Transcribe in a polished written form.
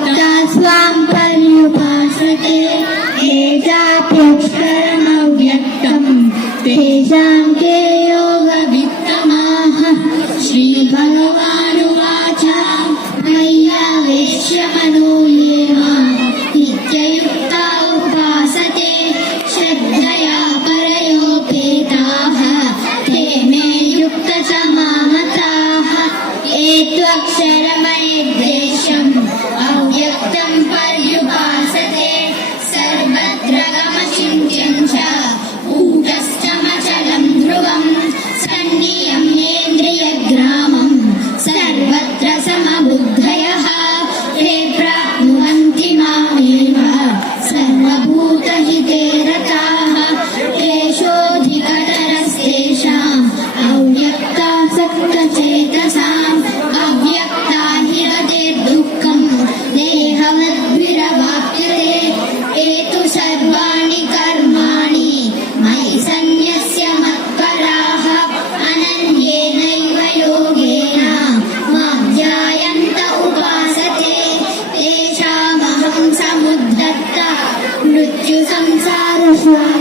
स्वां पर्युपासते ये चाप्यक्षरमव्यक्तं तेषां के योगवित्तमाः। श्रीभगवानुवाच मय्यावेश्य मनो ये मां नित्ययुक्ता उपासते श्रद्धया परयोपेताः ते मे युक्ततमा मताः। ये त्वक्षरमयद्देशम् अव्यक्तं पर्युपासते सर्वत्र गमचिन्त्यं च कूटस्थमचलं ध्रुवं सन्नियम्येन्द्रियग्रामं सर्वत्र समबुद्धयः ते प्राप्नुवन्ति मामेव सर्वभूतहिते रताः। क्लेशोऽधिकतरस्तेषाम् अव्यक्तासक्तचेतसाम् अव्यक्ता हि गतिर्दुःखम् देहवद्भिरवाप्यते। ये तु सर्वाणि कर्माणि मयि सन्न्यस्य मत्पराः अनन्येनैव योगेन मां ध्यायन्त उपासते तेषामहं समुद्धृतः मृत्युसंसारसागरस्य